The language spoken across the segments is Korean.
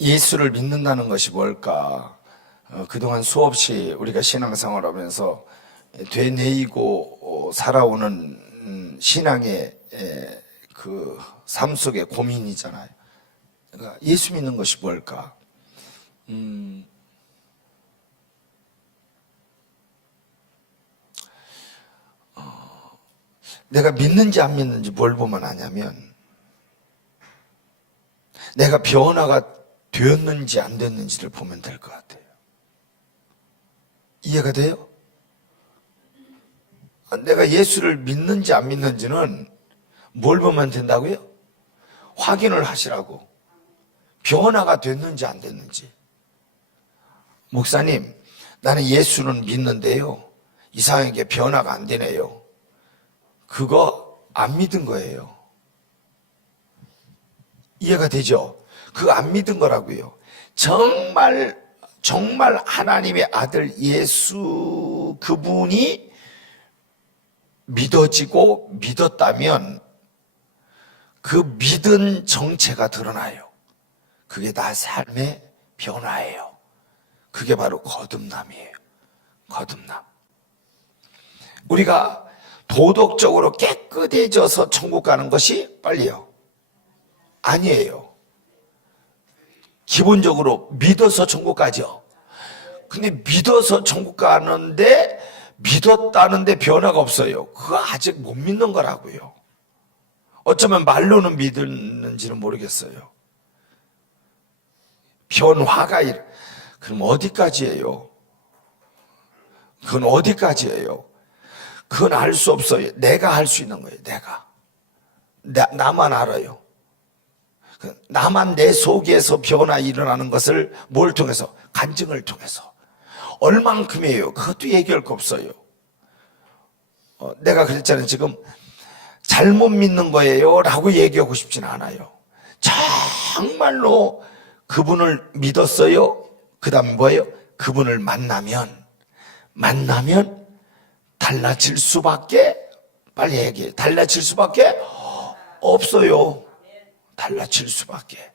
예수를 믿는다는 것이 뭘까? 그동안 수없이 우리가 신앙생활 하면서 되뇌이고 살아오는 신앙의 그 삶 속의 고민이잖아요. 그러니까 예수 믿는 것이 뭘까? 내가 믿는지 안 믿는지 뭘 보면 아냐면 내가 변화가 되었는지 안 됐는지를 보면 될 것 같아요. 이해가 돼요? 내가 예수를 믿는지 안 믿는지는 뭘 보면 된다고요? 확인을 하시라고. 변화가 됐는지 안 됐는지. 목사님, 나는 예수는 믿는데요, 이상하게 변화가 안 되네요. 그거 안 믿은 거예요. 이해가 되죠? 그거 안 믿은 거라고요. 정말 하나님의 아들 예수 그분이 믿어지고 믿었다면 그 믿은 정체가 드러나요. 그게 나 삶의 변화예요. 그게 바로 거듭남이에요. 거듭남. 우리가 도덕적으로 깨끗해져서 천국 가는 것이 빨리요? 아니에요. 기본적으로 믿어서 천국 가죠. 근데 믿어서 천국 가는데 믿었다는데 변화가 없어요. 그거 아직 못 믿는 거라고요. 어쩌면 말로는 믿는지는 모르겠어요. 변화가 그럼 어디까지예요? 그건 어디까지예요? 그건 알 수 없어요. 내가 할 수 있는 거예요. 나만 알아요. 나만 내 속에서 변화 일어나는 것을 뭘 통해서? 간증을 통해서. 얼만큼이에요? 그것도 얘기할 거 없어요. 내가 그랬잖아요. 지금 잘못 믿는 거예요 라고 얘기하고 싶지는 않아요. 정말로 그분을 믿었어요. 그 다음 뭐예요? 그분을 만나면 달라질 수밖에, 빨리 얘기해. 달라질 수밖에 없어요. 달라질 수밖에.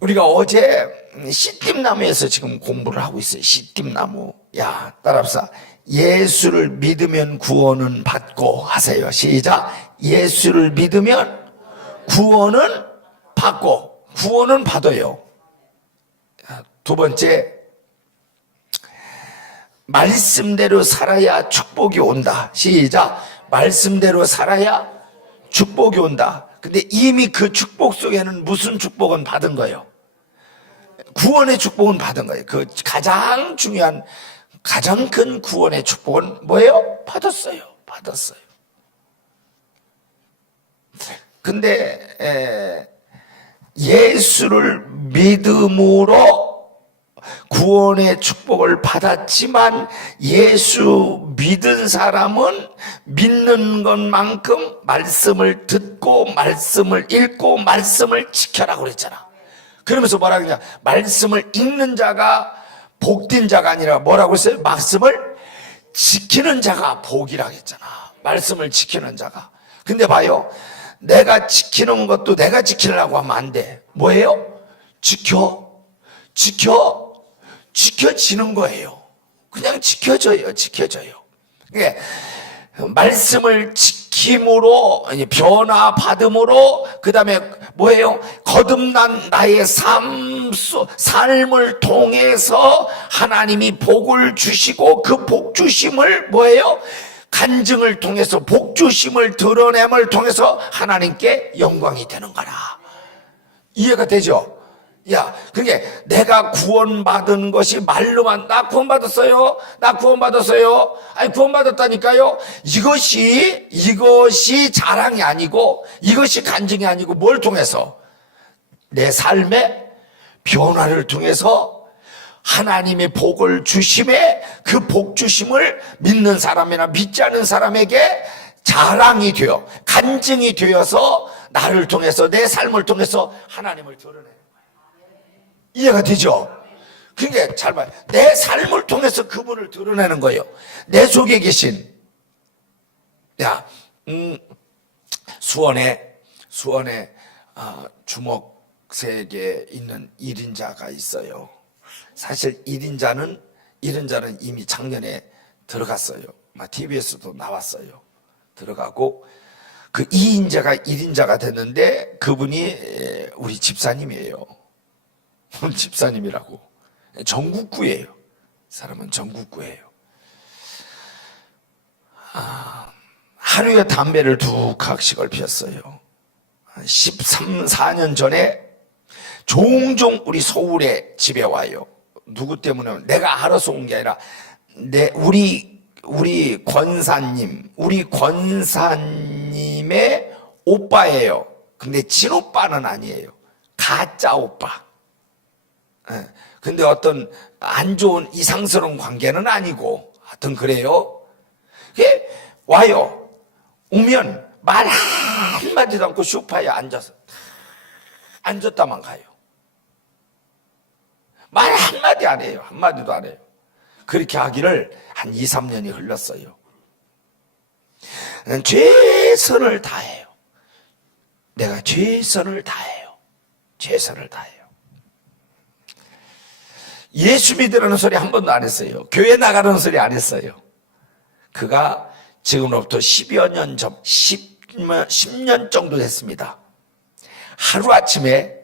우리가 어제 씨띠나무에서 지금 공부를 하고 있어요. 씨띠나무. 야, 따라합시다. 예수를 믿으면 구원은 받고 하세요. 시작. 예수를 믿으면 구원은 받고, 구원은 받아요. 두 번째, 말씀대로 살아야 축복이 온다. 시작. 말씀대로 살아야 축복이 온다. 근데 이미 그 축복 속에는 무슨 축복은 받은 거예요? 구원의 축복은 받은 거예요. 그 가장 중요한, 가장 큰 구원의 축복은 뭐예요? 받았어요. 근데 예수를 믿음으로 구원의 축복을 받았지만 예수 믿은 사람은 믿는 것만큼 말씀을 듣고 말씀을 읽고 말씀을 지켜라고 그랬잖아. 그러면서 뭐라 그러냐? 말씀을 읽는 자가 복된 자가 아니라 뭐라고 했어요? 말씀을 지키는 자가 복이라고 했잖아. 말씀을 지키는 자가. 근데 봐요. 내가 지키는 것도 내가 지키려고 하면 안 돼. 뭐예요? 지켜지는 거예요. 그냥 지켜져요. 그러니까 말씀을 지킴으로, 변화받음으로, 그 다음에 뭐예요? 거듭난 나의 삶을 통해서 하나님이 복을 주시고 그 복 주심을 뭐예요? 간증을 통해서, 복 주심을 드러냄을 통해서 하나님께 영광이 되는 거라. 이해가 되죠? 야, 그게 내가 구원받은 것이 말로만 나 구원받았어요. 아니 구원받았다니까요. 이것이 자랑이 아니고 이것이 간증이 아니고 뭘 통해서? 내 삶의 변화를 통해서 하나님의 복을 주심에 그 복 주심을 믿는 사람이나 믿지 않는 사람에게 자랑이 되어, 간증이 되어서 나를 통해서, 내 삶을 통해서 하나님을 드러내. 이해가 되죠? 그러니까 잘 봐요. 내 삶을 통해서 그분을 드러내는 거예요. 내 속에 계신, 수원에 주먹색에 있는 1인자가 있어요. 사실 1인자는 이미 작년에 들어갔어요. TV에서도 나왔어요. 들어가고 그 2인자가 1인자가 됐는데 그분이 우리 집사님이에요. 집사님이라고. 전국구예요. 사람은 전국구예요. 하루에 담배를 2각씩을 피웠어요. 13, 14년 전에 종종 우리 서울에 집에 와요. 누구 때문에? 내가 알아서 온 게 아니라 우리 권사님의 오빠예요. 근데 친오빠는 아니에요. 가짜 오빠. 근데 어떤 안 좋은 이상스러운 관계는 아니고 하여튼 그래요. 그게 와요. 오면 말 한마디도 않고 소파에 앉았다만 가요. 말 한마디 안 해요. 한마디도 안 해요. 그렇게 하기를 한 2, 3년이 흘렀어요. 최선을 다해요. 내가 최선을 다해요. 최선을 다해요. 예수 믿으라는 소리 한 번도 안 했어요. 교회 나가라는 소리 안 했어요. 그가 지금으로부터 10여 년 전, 10년 정도 됐습니다. 하루아침에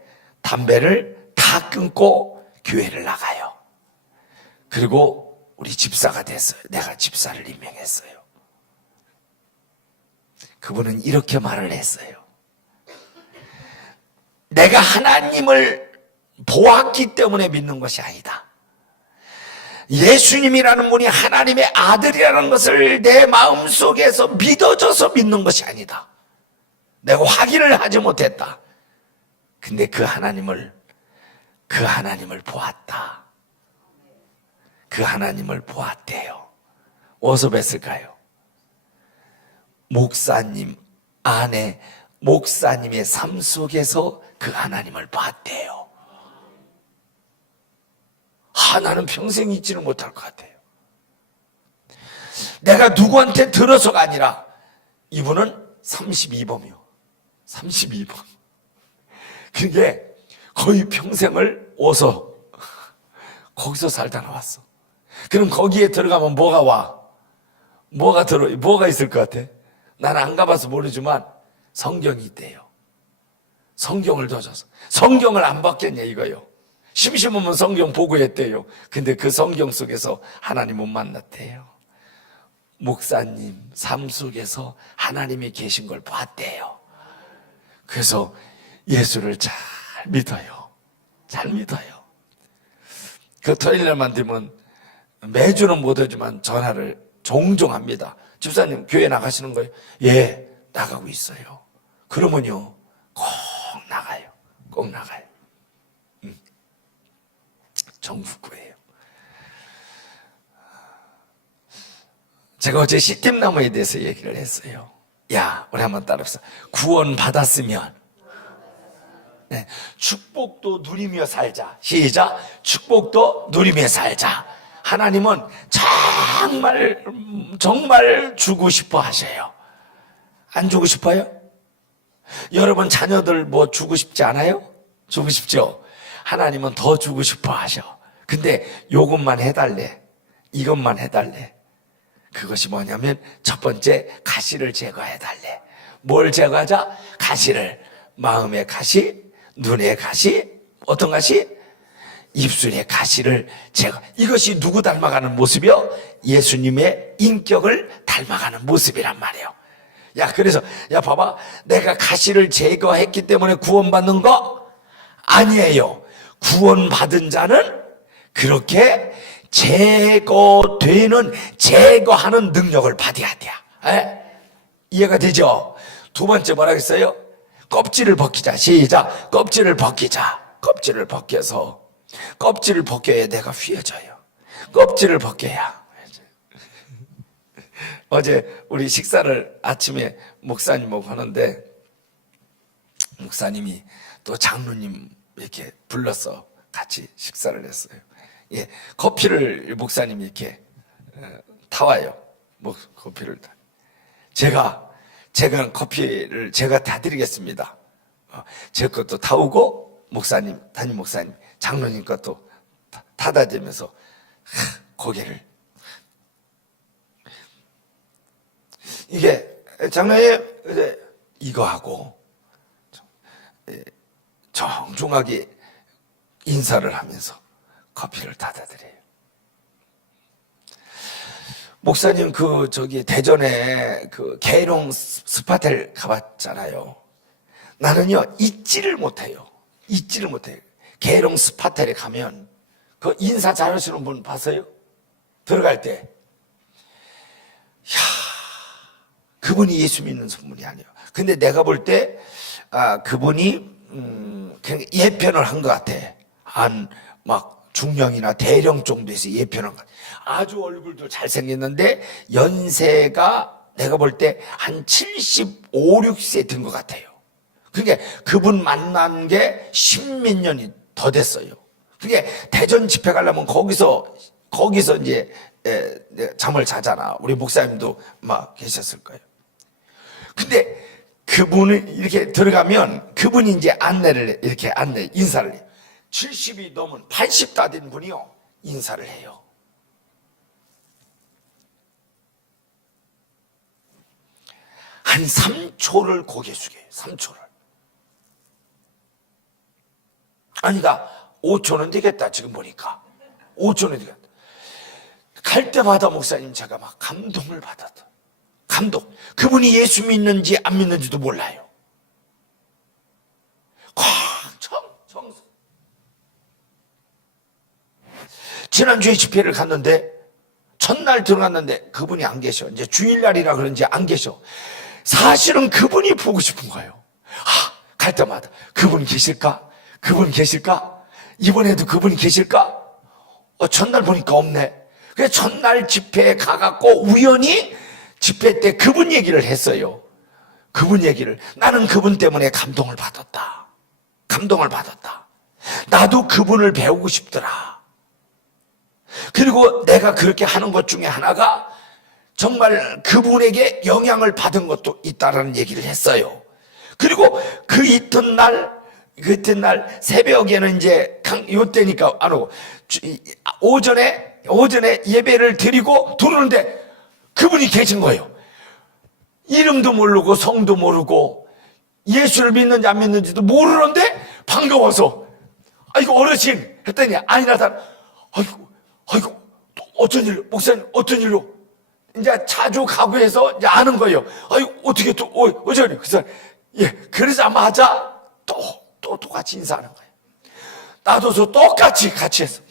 담배를 다 끊고 교회를 나가요. 그리고 우리 집사가 됐어요. 내가 집사를 임명했어요. 그분은 이렇게 말을 했어요. 내가 하나님을 보았기 때문에 믿는 것이 아니다. 예수님이라는 분이 하나님의 아들이라는 것을 내 마음속에서 믿어져서 믿는 것이 아니다. 내가 확인을 하지 못했다. 근데 그 하나님을 보았다. 그 하나님을 보았대요. 어디서 뵀을까요? 목사님 아내, 목사님의 삶 속에서 그 하나님을 봤대요. 나는 평생 잊지는 못할 것 같아요. 내가 누구한테 들어서가 아니라 이분은 32범이요. 32범. 그게 거의 평생을 거기서 살다 나왔어. 그럼 거기에 들어가면 뭐가 와? 뭐가 있을 것 같아? 나는 안 가봐서 모르지만 성경이 있대요. 성경을 더 줘서. 성경을 안 받겠냐 이거요. 심심하면 성경 보고 했대요. 근데 그 성경 속에서 하나님은 만났대요. 목사님 삶 속에서 하나님이 계신 걸 봤대요. 그래서 예수를 잘 믿어요. 잘 믿어요. 그 토요일날만 되면 매주는 못하지만 전화를 종종 합니다. 집사님 교회 나가시는 거예요? 예, 나가고 있어요. 그러면요 꼭 나가요. 꼭 나가요. 전국구예요. 제가 어제 시템나무에 대해서 얘기를 했어요. 야, 우리 한번 따라합시다. 구원 받았으면 축복도 누리며 살자. 시작. 축복도 누리며 살자. 하나님은 정말 주고 싶어 하셔요. 안 주고 싶어요? 여러분 자녀들 뭐 주고 싶지 않아요? 주고 싶죠? 하나님은 더 주고 싶어 하셔. 근데 요것만 해달래. 이것만 해달래. 그것이 뭐냐면 첫 번째 가시를 제거해달래. 뭘 제거하자? 가시를. 마음의 가시, 눈의 가시, 어떤 가시? 입술의 가시를 제거. 이것이 누구 닮아가는 모습이요? 예수님의 인격을 닮아가는 모습이란 말이에요. 야, 그래서 야 봐봐, 내가 가시를 제거했기 때문에 구원받는 거 아니에요. 구원받은 자는 그렇게 제거하는 능력을 받아야 돼요. 이해가 되죠? 두 번째 뭐라 했어요? 껍질을 벗기자. 시작. 껍질을 벗기자. 껍질을 벗겨서 껍질을 벗겨야 내가 휘어져요. 껍질을 벗겨야. 어제 우리 식사를 아침에 목사님하고 하는데 목사님이 또 장로님 이렇게 불러서 같이 식사를 했어요. 예, 커피를 목사님이 이렇게 타와요. 커피를 타. 제가 커피를 제가 다 드리겠습니다. 제 것도 타오고 목사님, 담임 목사님, 장로님 것도 타다 대면서 고개를. 이게 장로님 이거 하고 정중하게 인사를 하면서 커피를 타다 드려요. 목사님 대전에 계룡 스파텔 가봤잖아요. 나는요 잊지를 못해요. 계룡 스파텔에 가면 그 인사 잘하시는 분 봤어요? 들어갈 때, 그분이 예수 믿는 분이 아니에요. 근데 내가 볼 때 그분이 그냥 예편을 한 것 같아. 한 막 중령이나 대령 정도에서 예편을 한 것 같아. 아주 얼굴도 잘생겼는데 연세가 내가 볼 때 한 75, 6세 된 것 같아요. 그게 그분 만난 게 십몇 년이 더 됐어요. 그게 대전 집회 가려면 거기서 이제 잠을 자잖아. 우리 목사님도 막 계셨을 거예요. 근데 그분을 이렇게 들어가면 그분이 이제 인사를 해요. 70이 넘은 80 다 된 분이요 인사를 해요. 한 3초를 고개 숙여요. 3초를. 아니다, 5초는 되겠다. 지금 보니까 5초는 되겠다. 갈 때마다 목사님 제가 막 감동을 받았다. 감동. 그분이 예수 믿는지 안 믿는지도 몰라요. 정성. 지난주에 집회를 갔는데 첫날 들어갔는데 그분이 안 계셔. 이제 주일날이라 그런지 안 계셔. 사실은 그분이 보고 싶은 거예요. 갈 때마다 그분 계실까? 그분 계실까? 이번에도 그분이 계실까? 첫날 보니까 없네. 그래서 첫날 집회에 가갖고 우연히 집회 때 그분 얘기를 했어요. 그분 얘기를. 나는 그분 때문에 감동을 받았다. 나도 그분을 배우고 싶더라. 그리고 내가 그렇게 하는 것 중에 하나가 정말 그분에게 영향을 받은 것도 있다라는 얘기를 했어요. 그리고 그 이튿날 새벽에는 이제 요때니까 안 오고 오전에 예배를 드리고 들어오는데 그분이 계신 거예요. 이름도 모르고 성도 모르고 예수를 믿는지 안 믿는지도 모르는데 반가워서 아이고 어르신 했더니 아니라 아이고 어쩐 일로 목사님 어쩐 일로 이제 자주 가고 해서 이제 아는 거예요. 아이고 어떻게 또 어쩌니 그래서 그러자마자 또 똑같이 인사하는 거예요. 나도 똑같이 같이 했어.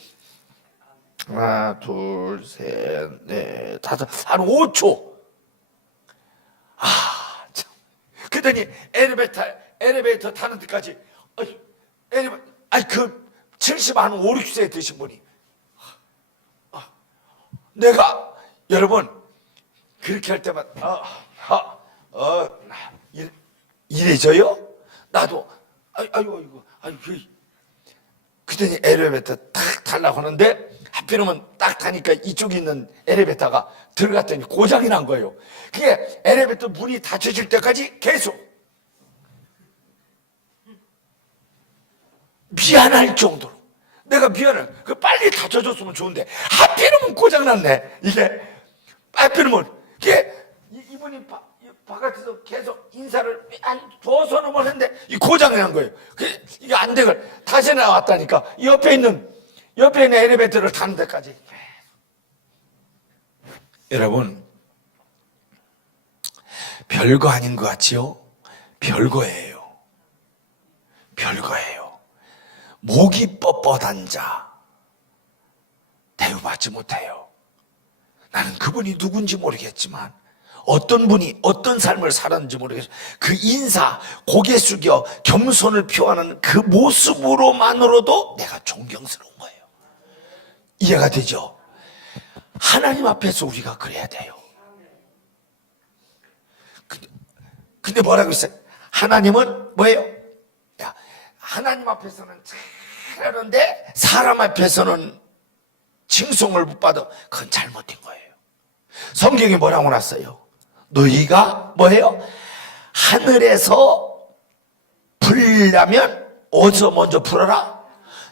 하나, 둘, 셋, 넷, 다섯, 한 5초. 참. 그러더니 엘리베이터 타는 데까지, 70, 한 5, 6세 되신 분이. 내가, 여러분, 그렇게 할 때마다, 이래져요? 나도, 그랬더니 엘리베이터 탁 타려고 하는데, 하필이면 딱 타니까 이쪽에 있는 엘리베이터가 들어갔더니 고장이 난 거예요. 그게 엘리베이터 문이 닫혀질 때까지 계속 미안할 정도로 내가 미안해. 그 빨리 닫혀줬으면 좋은데 하필이면 고장 났네. 이게 하필이면 이분이 바깥에서 계속 인사를 한 두어서 넘을 했는데 이 고장이 난 거예요. 이게 안 되걸 다시 나왔다니까 옆에 있는 엘리베이터를 타는 데까지. 여러분, 별거 아닌 것 같지요? 별거예요. 목이 뻣뻣한 자 대우받지 못해요. 나는 그분이 누군지 모르겠지만 어떤 분이 어떤 삶을 살았는지 모르겠어요. 그 인사, 고개 숙여 겸손을 표하는 그 모습으로만으로도 내가 존경스러운 거예요. 이해가 되죠? 하나님 앞에서 우리가 그래야 돼요. 근데 뭐라고 했어요? 하나님은 뭐예요? 하나님 앞에서는 잘하는데 사람 앞에서는 칭송을 못 받아. 그건 잘못된 거예요. 성경이 뭐라고 났어요? 너희가 뭐예요? 하늘에서 풀려면 어디서 먼저 풀어라?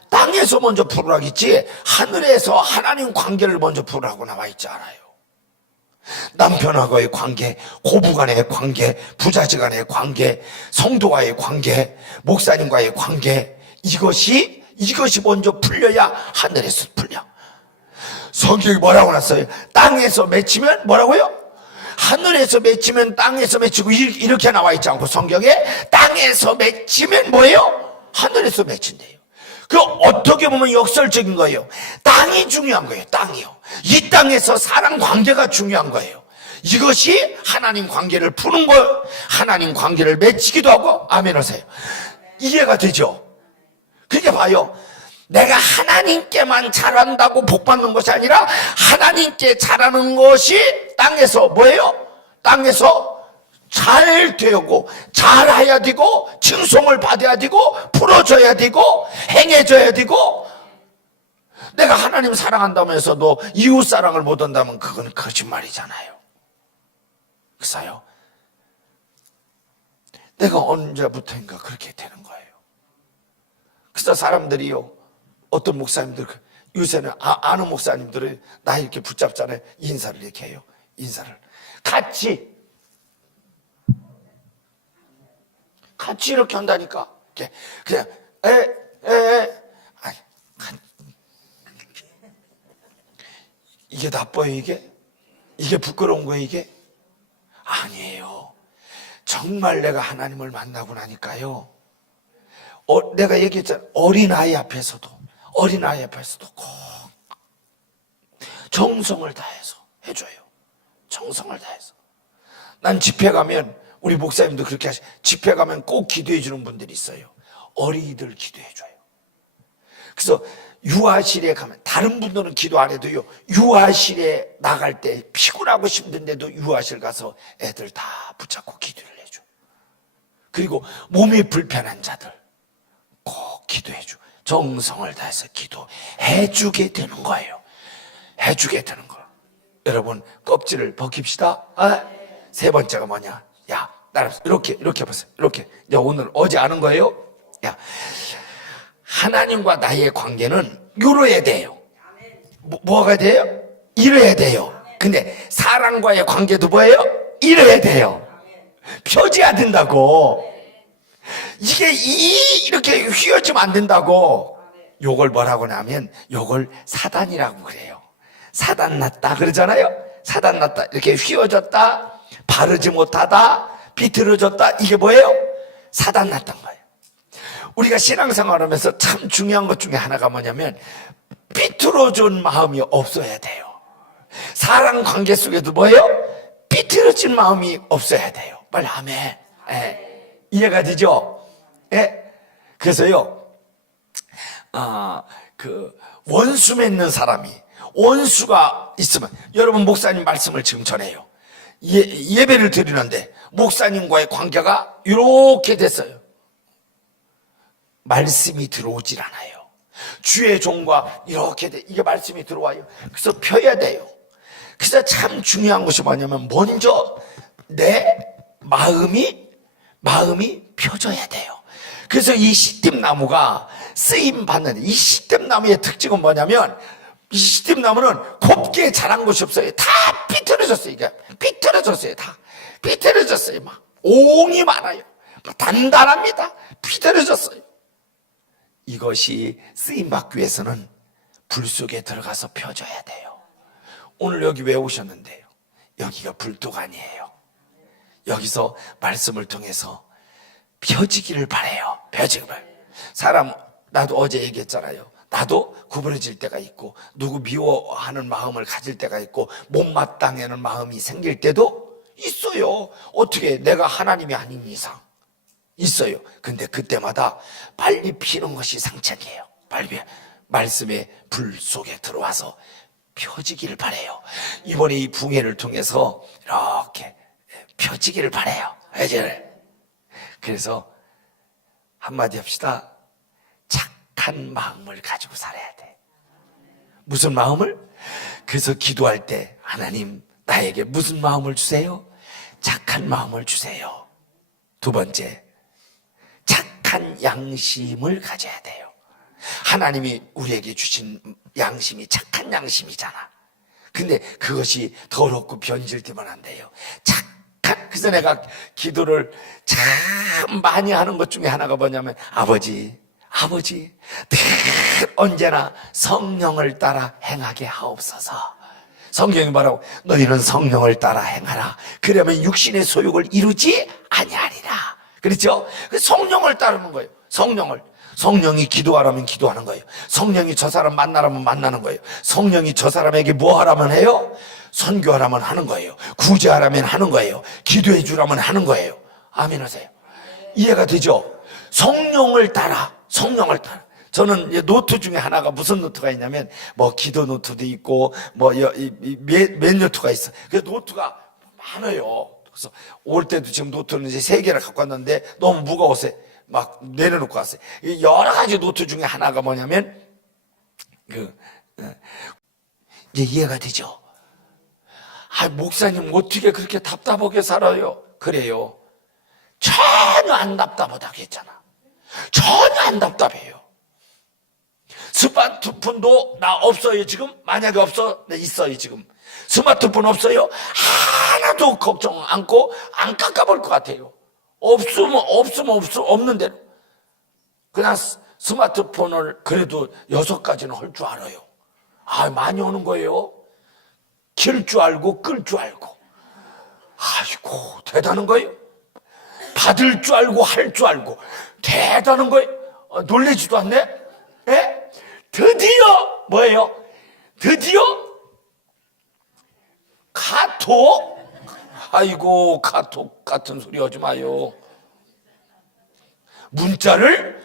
땅에서 먼저 풀으라겠지. 하늘에서 하나님 관계를 먼저 풀으라고 나와 있지 않아요. 남편하고의 관계, 고부간의 관계, 부자지간의 관계, 성도와의 관계, 목사님과의 관계, 이것이 먼저 풀려야 하늘에서 풀려. 성경이 뭐라고 났어요? 땅에서 맺히면 뭐라고요? 하늘에서 맺히면 땅에서 맺히고, 이렇게 나와 있지 않고 성경에 땅에서 맺히면 뭐예요? 하늘에서 맺힌대요. 그 어떻게 보면 역설적인 거예요. 땅이 중요한 거예요. 땅이요. 이 땅에서 사람 관계가 중요한 거예요. 이것이 하나님 관계를 푸는 거예요. 하나님 관계를 맺히기도 하고. 아멘 하세요. 이해가 되죠? 그게 봐요. 내가 하나님께만 잘한다고 복 받는 것이 아니라 하나님께 잘하는 것이 땅에서 뭐예요? 땅에서 잘 되고 잘해야 되고 칭송을 받아야 되고 풀어줘야 되고 행해줘야 되고. 내가 하나님 사랑한다면서 너 이웃 사랑을 못한다면 그건 거짓말이잖아요. 그래서요, 내가 언제부터인가 그렇게 되는 거예요. 그래서 사람들이요, 어떤 목사님들, 요새는 아는 목사님들은 나 이렇게 붙잡잖아요. 인사를 이렇게 해요. 인사를 같이 이렇게 한다니까. 그냥 아니, 이게 나빠요? 이게 부끄러운 거예요? 이게 아니에요. 정말 내가 하나님을 만나고 나니까요, 내가 얘기했잖아. 어린아이 앞에서도 꼭 정성을 다해서 해줘요. 정성을 다해서. 난 집회 가면, 우리 목사님도 그렇게 하시, 집회 가면 꼭 기도해 주는 분들이 있어요. 어린이들 기도해 줘요. 그래서 유아실에 가면, 다른 분들은 기도 안 해도요, 유아실에 나갈 때 피곤하고 힘든데도 유아실 가서 애들 다 붙잡고 기도를 해줘. 그리고 몸이 불편한 자들 꼭 기도해 줘. 정성을 다해서 기도해 주게 되는 거예요. 해주게 되는 거. 여러분, 껍질을 벗깁시다. 세 번째가 뭐냐? 야, 나를 이렇게 보세요. 이렇게. 오늘 어제 아는 거예요? 야, 하나님과 나의 관계는 이뤄야 돼요. 뭐가 돼요? 이뤄야 돼요. 근데 사람과의 관계도 뭐예요? 이뤄야 돼요. 펴져야 된다고. 이게 이렇게 휘어지면 안 된다고. 요걸 뭐라고 하면, 요걸 사단이라고 그래요. 사단 났다 그러잖아요. 사단 났다. 이렇게 휘어졌다, 바르지 못하다, 비틀어졌다. 이게 뭐예요? 사단 났던 거예요. 우리가 신앙생활 하면서 참 중요한 것 중에 하나가 뭐냐면, 비틀어진 마음이 없어야 돼요. 사람 관계 속에도 뭐예요? 비틀어진 마음이 없어야 돼요. 빨리 아멘. 이해가 되죠? 그래서요, 원수 맺는 사람이, 원수가 있으면, 여러분 목사님 말씀을 지금 전해요. 예배를 드리는데 목사님과의 관계가 이렇게 됐어요. 말씀이 들어오질 않아요. 주의 종과 이렇게 이게 말씀이 들어와요. 그래서 펴야 돼요. 그래서 참 중요한 것이 뭐냐면, 먼저 내 마음이 펴져야 돼요. 그래서 이 시띠나무가 쓰임 받는, 이 시띠나무의 특징은 뭐냐면, 이 시띠나무는 곱게 자란 것이 없어요. 다 비틀어졌어요. 이게 비틀어졌어요. 다 비틀어졌어요. 막 옹이 많아요. 단단합니다. 비틀어졌어요. 이것이 쓰임 받기 위해서는 불 속에 들어가서 펴져야 돼요. 오늘 여기 왜 오셨는데요? 여기가 불도관이에요. 여기서 말씀을 통해서 펴지기를 바래요. 펴지기를 바래요. 사람, 나도 어제 얘기했잖아요. 나도 구부러질 때가 있고, 누구 미워하는 마음을 가질 때가 있고, 못마땅해하는 마음이 생길 때도 있어요. 어떻게, 내가 하나님이 아닌 이상 있어요. 근데 그때마다 빨리 피는 것이 상책이에요. 빨리 말씀의 불 속에 들어와서 펴지기를 바래요. 이번에 이 붕해를 통해서 이렇게 펴지기를 바래요. 그래서 한마디 합시다. 착한 마음을 가지고 살아야 돼. 무슨 마음을? 그래서 기도할 때, 하나님 나에게 무슨 마음을 주세요? 착한 마음을 주세요. 두 번째, 착한 착한 양심을 가져야 돼요. 하나님이 우리에게 주신 양심이 착한 양심이잖아. 근데 그것이 더럽고 변질되면 안 돼요. 그래서 내가 기도를 참 많이 하는 것 중에 하나가 뭐냐면, 아버지 늘 언제나 성령을 따라 행하게 하옵소서. 성경이 뭐라고? 너희는 성령을 따라 행하라. 그러면 육신의 소욕을 이루지 아니하리라. 그렇죠? 성령을 따르는 거예요. 성령이 기도하라면 기도하는 거예요. 성령이 저 사람 만나라면 만나는 거예요. 성령이 저 사람에게 뭐 하라면 해요? 선교하라면 하는 거예요. 구제하라면 하는 거예요. 기도해 주라면 하는 거예요. 아멘 하세요. 이해가 되죠? 성령을 따라. 저는 노트 중에 하나가 무슨 노트가 있냐면, 뭐 기도 노트도 있고 몇 노트가 있어. 그래서 노트가 많아요. 그래서 올 때도 지금 노트는 이제 3개를 갖고 왔는데 너무 무거워서 막 내려놓고 왔어요. 여러 가지 노트 중에 하나가 뭐냐면, 이제 이해가 되죠? 목사님 어떻게 그렇게 답답하게 살아요? 그래요. 전혀 안 답답하다고 했잖아. 전혀 안 답답해요. 스마트폰도 나 없어요 지금? 만약에 없어? 네, 있어요 지금. 스마트폰 없어요? 하나도 걱정 않고 안 깎아볼 것 같아요. 없는 대로 그냥 스마트폰을 그래도 6가지는 할 줄 알아요. 많이 오는 거예요. 킬 줄 알고 끌 줄 알고. 아이고 대단한 거예요. 받을 줄 알고 할 줄 알고. 대단한 거예요. 놀래지도 않네. 예? 드디어 뭐예요? 드디어 카톡. 아이고 카톡 같은 소리 하지 마요. 문자를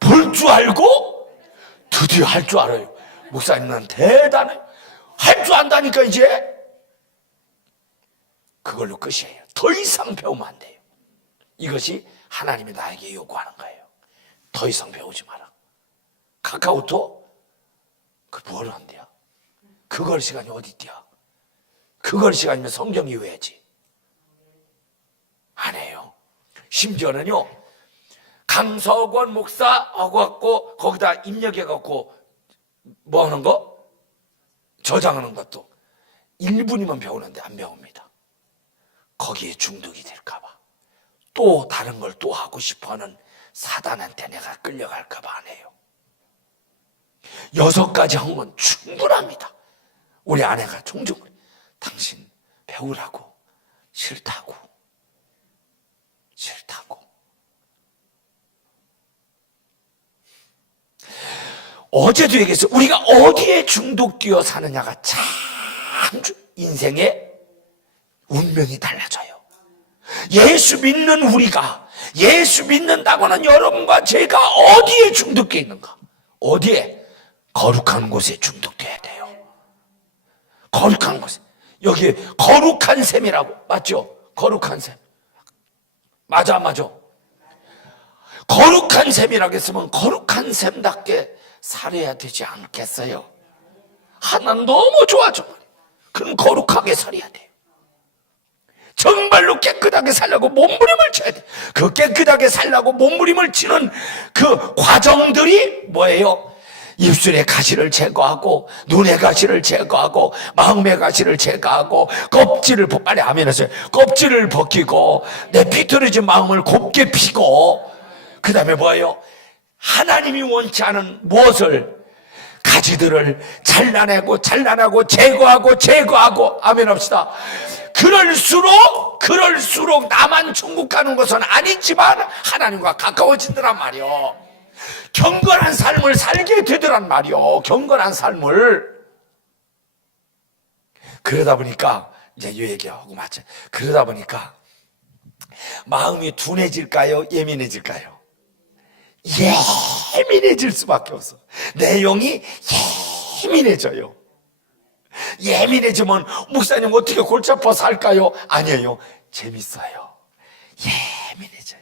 볼 줄 알고 드디어 할 줄 알아요. 목사님은 대단해. 할 줄 안다니까. 이제 그걸로 끝이에요. 더 이상 배우면 안 돼요. 이것이 하나님이 나에게 요구하는 거예요. 더 이상 배우지 마라. 카카오톡? 뭘 한대요? 그걸 시간이 어디 있대요? 그걸 시간이면 성경 이외야지. 안 해요. 심지어는요, 강석원 목사하고 갖고 거기다 입력해 갖고 뭐 하는 거? 저장하는 것도 1분이면 배우는데 안 배웁니다. 거기에 중독이 될까봐. 또 다른 걸 또 하고 싶어하는 사단한테 내가 끌려갈까봐 안 해요. 6가지 한 건 충분합니다. 우리 아내가 종종 당신 배우라고. 싫다고. 어제도 얘기했어요. 우리가 어디에 중독되어 사느냐가 참 인생의 운명이 달라져요. 예수 믿는 우리가, 예수 믿는다고는 여러분과 제가 어디에 중독되어 있는가? 어디에? 거룩한 곳에 중독돼야 돼요. 거룩한 곳에. 여기 거룩한 셈이라고. 맞죠? 거룩한 셈. 맞아. 거룩한 셈이라고 했으면 거룩한 셈답게 살아야 되지 않겠어요? 하나님 너무 좋아 정말. 그럼 거룩하게 살아야 돼요. 정말로 깨끗하게 살려고 몸부림을 쳐야 돼. 그 깨끗하게 살려고 몸부림을 치는 그 과정들이 뭐예요? 입술의 가시를 제거하고, 눈의 가시를 제거하고, 마음의 가시를 제거하고, 껍질을 빨리 아멘하세요. 껍질을 벗기고, 내 비틀어진 마음을 곱게 피고, 그 다음에 뭐예요? 하나님이 원치 않은 무엇을? 가지들을 잘라내고 제거하고 아멘 합시다. 그럴수록 나만 천국 가는 것은 아니지만 하나님과 가까워지더란 말이요. 경건한 삶을 살게 되더란 말이요. 경건한 삶을. 그러다 보니까 이제 이 얘기하고 맞죠. 그러다 보니까 마음이 둔해질까요? 예민해질까요? 예민해질 수밖에 없어. 내용이 예민해져요. 예민해지면 목사님 어떻게 골치 아파서 할까요? 아니에요. 재밌어요. 예민해져요.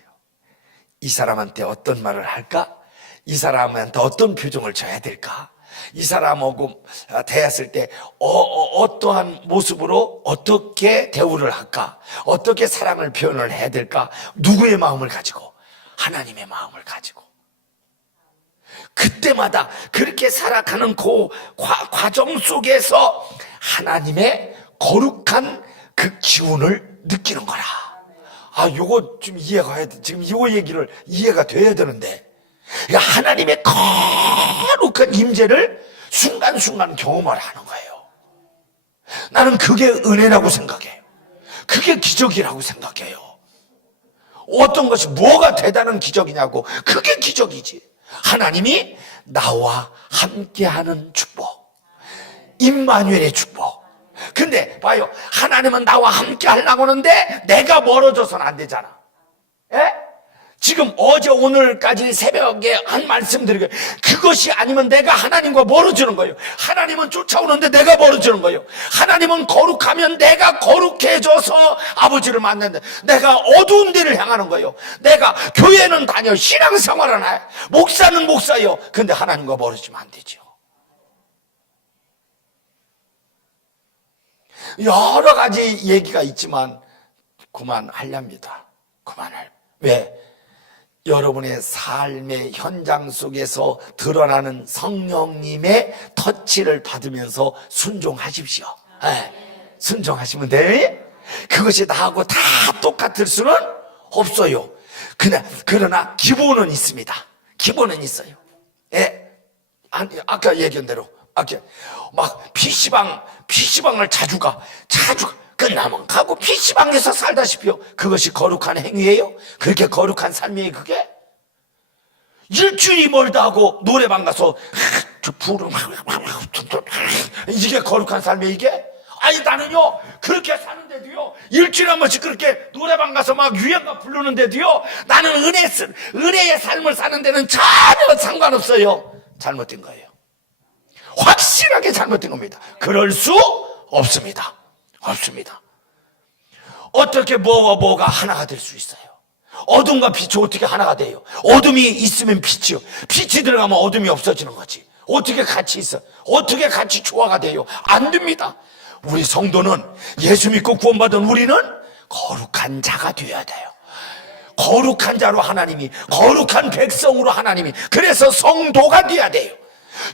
이 사람한테 어떤 말을 할까? 이 사람한테 어떤 표정을 줘야 될까? 이 사람하고 대했을 때 어떠한 모습으로 어떻게 대우를 할까? 어떻게 사랑을 표현을 해야 될까? 누구의 마음을 가지고? 하나님의 마음을 가지고 그때마다 그렇게 살아가는 그 과정 속에서 하나님의 거룩한 그 기운을 느끼는 거라. 요거 좀 이해가 해야 돼. 지금 요 얘기를 이해가 돼야 되는데, 그러니까 하나님의 거룩한 임재를 순간순간 경험을 하는 거예요. 나는 그게 은혜라고 생각해요. 그게 기적이라고 생각해요. 어떤 것이 뭐가 대단한 기적이냐고. 그게 기적이지. 하나님이 나와 함께하는 축복, 임마누엘의 축복. 근데 봐요, 하나님은 나와 함께 하려고 하는데 내가 멀어져서는 안 되잖아. 예? 지금 어제 오늘까지 새벽에 한 말씀 드리고, 그것이 아니면 내가 하나님과 멀어지는 거예요. 하나님은 쫓아오는데 내가 멀어지는 거예요. 하나님은 거룩하면 내가 거룩해져서 아버지를 만난다. 내가 어두운 데를 향하는 거예요. 내가 교회는 다녀, 신앙생활은 해, 목사는 목사요. 근데 하나님과 멀어지면 안 되죠. 여러 가지 얘기가 있지만 그만하렵니다. 그만할. 왜? 여러분의 삶의 현장 속에서 드러나는 성령님의 터치를 받으면서 순종하십시오. 네, 순종하시면 돼. 그것이 나하고 다 똑같을 수는 없어요. 그러나 기본은 있습니다. 기본은 있어요. 예. 아까 얘기한 대로, 막 PC방을 자주 가. 끝나면 가고 PC방에서 살다시피요. 그것이 거룩한 행위예요? 그렇게 거룩한 삶이에요, 그게? 일주일이 멀다 하고 노래방 가서 이게 거룩한 삶이에요, 이게? 아니, 나는요, 그렇게 사는데도요, 일주일에 한 번씩 그렇게 노래방 가서 막 유행가 부르는데도요, 나는 은혜의 삶을 사는 데는 전혀 상관없어요. 잘못된 거예요. 확실하게 잘못된 겁니다. 그럴 수 없습니다. 없습니다. 어떻게 뭐가 하나가 될 수 있어요? 어둠과 빛이 어떻게 하나가 돼요? 어둠이 있으면 빛이요. 빛이 들어가면 어둠이 없어지는 거지. 어떻게 같이 있어? 어떻게 같이 조화가 돼요? 안 됩니다. 우리 성도는, 예수 믿고 구원받은 우리는 거룩한 자가 되어야 돼요. 거룩한 자로 하나님이, 거룩한 백성으로 하나님이, 그래서 성도가 되어야 돼요.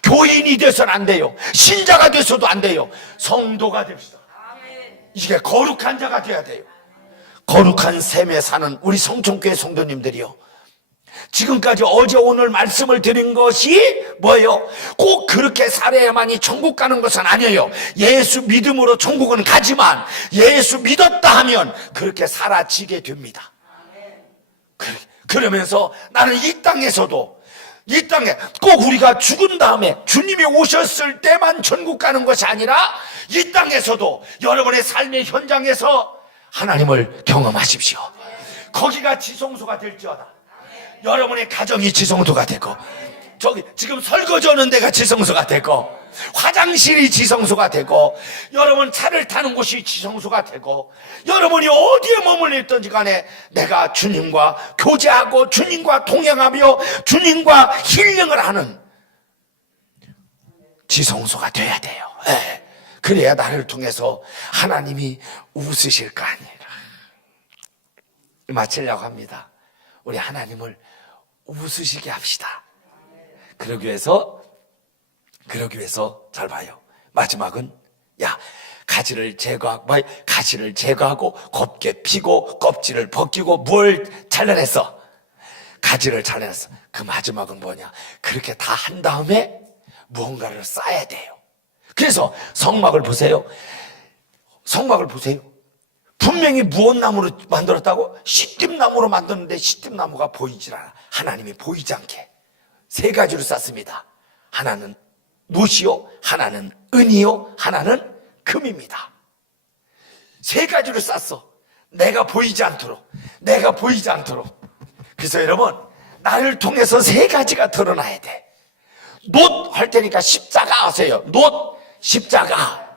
교인이 돼서는 안 돼요. 신자가 돼서도 안 돼요. 성도가 됩시다. 이게 거룩한 자가 돼야 돼요. 거룩한 삶에 사는 우리 성촌교회 성도님들이요, 지금까지 어제 오늘 말씀을 드린 것이 뭐예요? 꼭 그렇게 살아야만이 천국 가는 것은 아니에요. 예수 믿음으로 천국은 가지만 예수 믿었다 하면 그렇게 살아지게 됩니다. 그러면서 나는 이 땅에 꼭 우리가 죽은 다음에 주님이 오셨을 때만 천국 가는 것이 아니라 이 땅에서도 여러분의 삶의 현장에서 하나님을 경험하십시오. 거기가 지성소가 될지어다. 여러분의 가정이 지성소가 되고, 저기 지금 설거지 하는 데가 지성소가 되고, 화장실이 지성소가 되고, 여러분 차를 타는 곳이 지성소가 되고, 여러분이 어디에 머물러 있든지 간에 내가 주님과 교제하고 주님과 동행하며 주님과 힐링을 하는 지성소가 돼야 돼요. 네. 그래야 나를 통해서 하나님이 웃으실 거 아니에요. 마치려고 합니다. 우리 하나님을 웃으시게 합시다. 그러기 위해서 잘 봐요. 마지막은, 가지를 제거하고 곱게 피고 껍질을 벗기고 뭘 잘라냈어? 가지를 잘라냈어. 그 마지막은 뭐냐? 그렇게 다 한 다음에 무언가를 쌓아야 돼요. 그래서 성막을 보세요. 분명히 무엇나무로 만들었다고? 시띠나무로 만들었는데 시띠나무가 보이질 않아. 하나님이 보이지 않게 세 가지로 쌌습니다. 하나는 노시요, 하나는 은이요, 하나는 금입니다. 세 가지로 쌌어. 내가 보이지 않도록. 그래서 여러분, 나를 통해서 세 가지가 드러나야 돼. 놋 할 테니까 십자가 아세요? 놋, 십자가.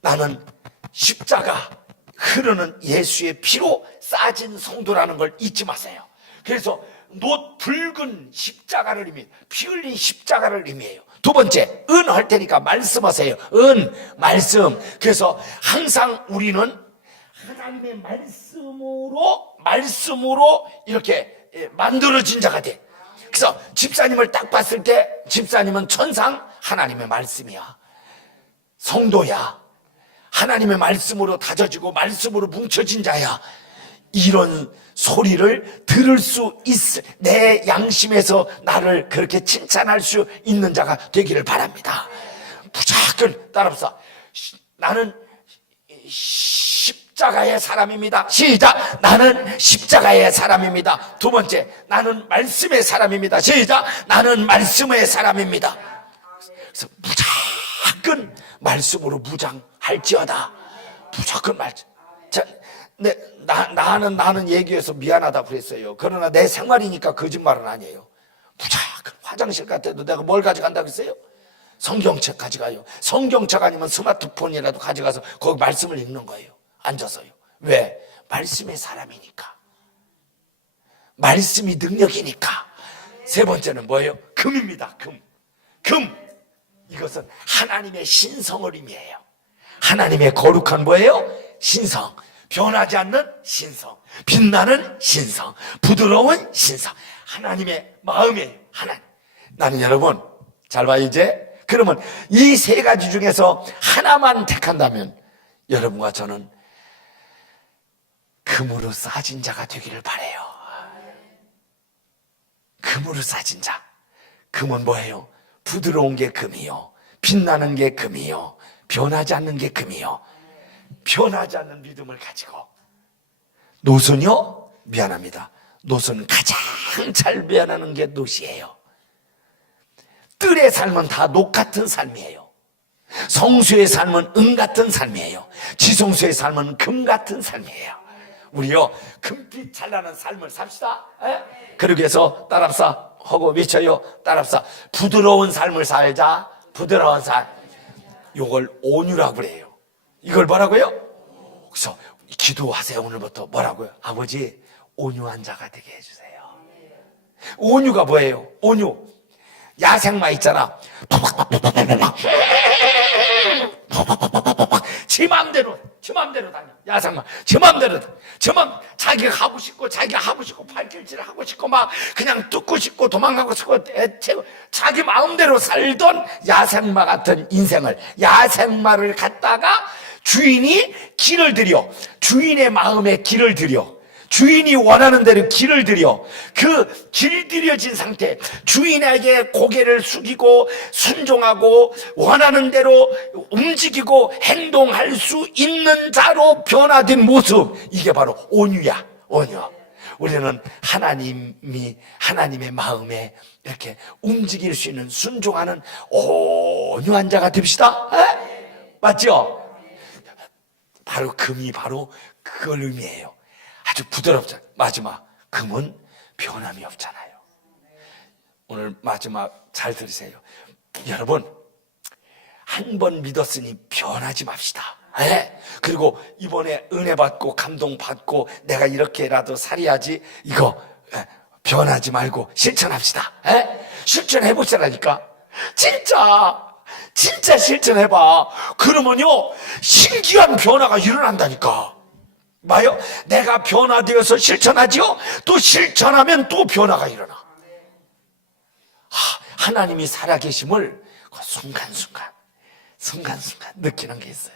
나는 십자가, 흐르는 예수의 피로 싸진 성도라는 걸 잊지 마세요. 그래서 놋, 붉은 십자가를 의미해요. 피 흘린 십자가를 의미해요. 두 번째, 은 할 테니까 말씀하세요. 은, 말씀. 그래서 항상 우리는 하나님의 말씀으로 이렇게 만들어진 자가 돼. 그래서 집사님을 딱 봤을 때 집사님은 천상 하나님의 말씀이야. 성도야. 하나님의 말씀으로 다져지고 말씀으로 뭉쳐진 자야. 이런 소리를 들을 수 있을, 내 양심에서 나를 그렇게 칭찬할 수 있는 자가 되기를 바랍니다. 무조건 따라합시다. 나는 십자가의 사람입니다. 시작. 나는 십자가의 사람입니다. 두 번째, 나는 말씀의 사람입니다. 시작. 나는 말씀의 사람입니다. 그래서 무조건 말씀으로 무장할지어다. 무조건 말씀. 자, 나는 얘기해서 미안하다 그랬어요. 그러나 내 생활이니까 거짓말은 아니에요. 무조건 화장실 갈 때도 내가 뭘 가져간다고 했어요? 성경책 가져가요. 성경책 아니면 스마트폰이라도 가져가서 거기 말씀을 읽는 거예요. 앉아서요. 왜? 말씀의 사람이니까. 말씀이 능력이니까. 세 번째는 뭐예요? 금입니다. 금. 이것은 하나님의 신성을 의미해요. 하나님의 거룩한 뭐예요? 신성. 변하지 않는 신성. 빛나는 신성. 부드러운 신성. 하나님의 마음이에요. 하나님. 나는 여러분 잘 봐요 이제. 그러면 이 세 가지 중에서 하나만 택한다면 여러분과 저는 금으로 싸진 자가 되기를 바라요. 금으로 싸진 자. 금은 뭐예요? 부드러운 게 금이요. 빛나는 게 금이요. 변하지 않는 게 금이요. 변하지 않는 믿음을 가지고. 노선이요? 미안합니다. 노선은 가장 잘 변하는 게 노시예요. 뜰의 삶은 다 녹 같은 삶이에요. 성수의 삶은 은 같은 삶이에요. 지성수의 삶은 금 같은 삶이에요. 우리요 금빛 찬란한 삶을 삽시다. 그러기 위해서 따라합시다 하고 외쳐요. 따라합시다. 부드러운 삶을 살자. 부드러운 삶. 이걸 온유라고 그래요. 이걸 뭐라고요? 그래서 기도하세요. 오늘부터 뭐라고요? 아버지 온유한 자가 되게 해주세요. 온유가 뭐예요? 온유. 야생마 있잖아. 지 맘대로 다녀. 야생마 지 맘대로 자기가 하고 싶고 발길질을 하고 싶고 막 그냥 뜯고 싶고 도망가고 싶고 자기 마음대로 살던 야생마 같은 인생을, 야생마를 갖다가 주인이 길을 들여, 주인의 마음에 길을 들여, 주인이 원하는 대로 길을 들여, 그 길들여진 상태, 주인에게 고개를 숙이고 순종하고 원하는 대로 움직이고 행동할 수 있는 자로 변화된 모습, 이게 바로 온유야. 온유. 우리는 하나님의 마음에 이렇게 움직일 수 있는 순종하는 온유한 자가 됩시다. 맞죠? 바로 금이 바로 그걸 의미해요. 아주 부드럽잖아요. 마지막, 금은 변함이 없잖아요. 오늘 마지막 잘 들으세요. 여러분, 한 번 믿었으니 변하지 맙시다. 그리고 이번에 은혜 받고 감동 받고 내가 이렇게라도 살아야지, 이거 변하지 말고 실천합시다. 실천해 보시라니까. 진짜 실천해봐. 그러면요 신기한 변화가 일어난다니까. 봐요? 내가 변화되어서 실천하지요? 또 실천하면 또 변화가 일어나. 하나님이 살아계심을 순간순간 느끼는 게 있어요.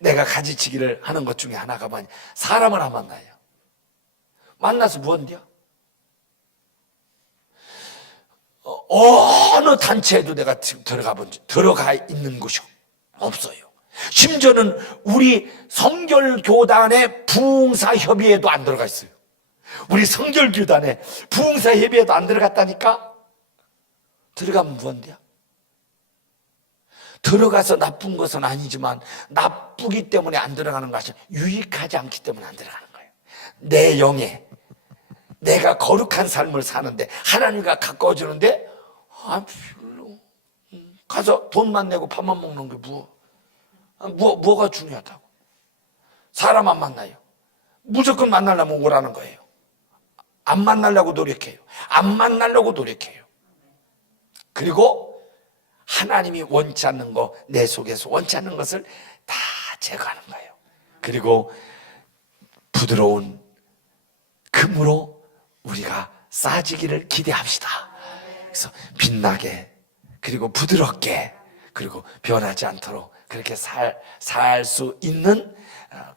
내가 가지치기를 하는 것 중에 하나가 뭐냐, 사람을 안 만나요. 만나서 무언데요? 어느 단체에도 내가 지금 들어가 있는 곳이 없어요. 심지어는 우리 성결교단의 부흥사협의회도 안 들어가 있어요. 우리 성결교단의 부흥사협의회도 안 들어갔다니까. 들어가면 무언데요? 들어가서 나쁜 것은 아니지만 나쁘기 때문에 안 들어가는 것이 유익하지 않기 때문에 안 들어가는 거예요. 내 영에 내가 거룩한 삶을 사는데 하나님과 가까워지는데 별로. 가서 돈만 내고 밥만 먹는 게 뭐가 중요하다고. 사람 안 만나요. 무조건 만나려면 오라는 거예요. 안 만나려고 노력해요. 그리고 하나님이 원치 않는 거, 내 속에서 원치 않는 것을 다 제거하는 거예요. 그리고 부드러운 금으로 우리가 쌓아지기를 기대합시다. 그래서 빛나게, 그리고 부드럽게, 그리고 변하지 않도록 그렇게 살 수 있는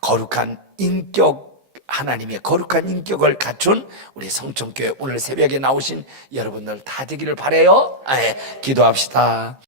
거룩한 인격, 하나님의 거룩한 인격을 갖춘 우리 성천교회 오늘 새벽에 나오신 여러분들 다 되기를 바라요. 기도합시다.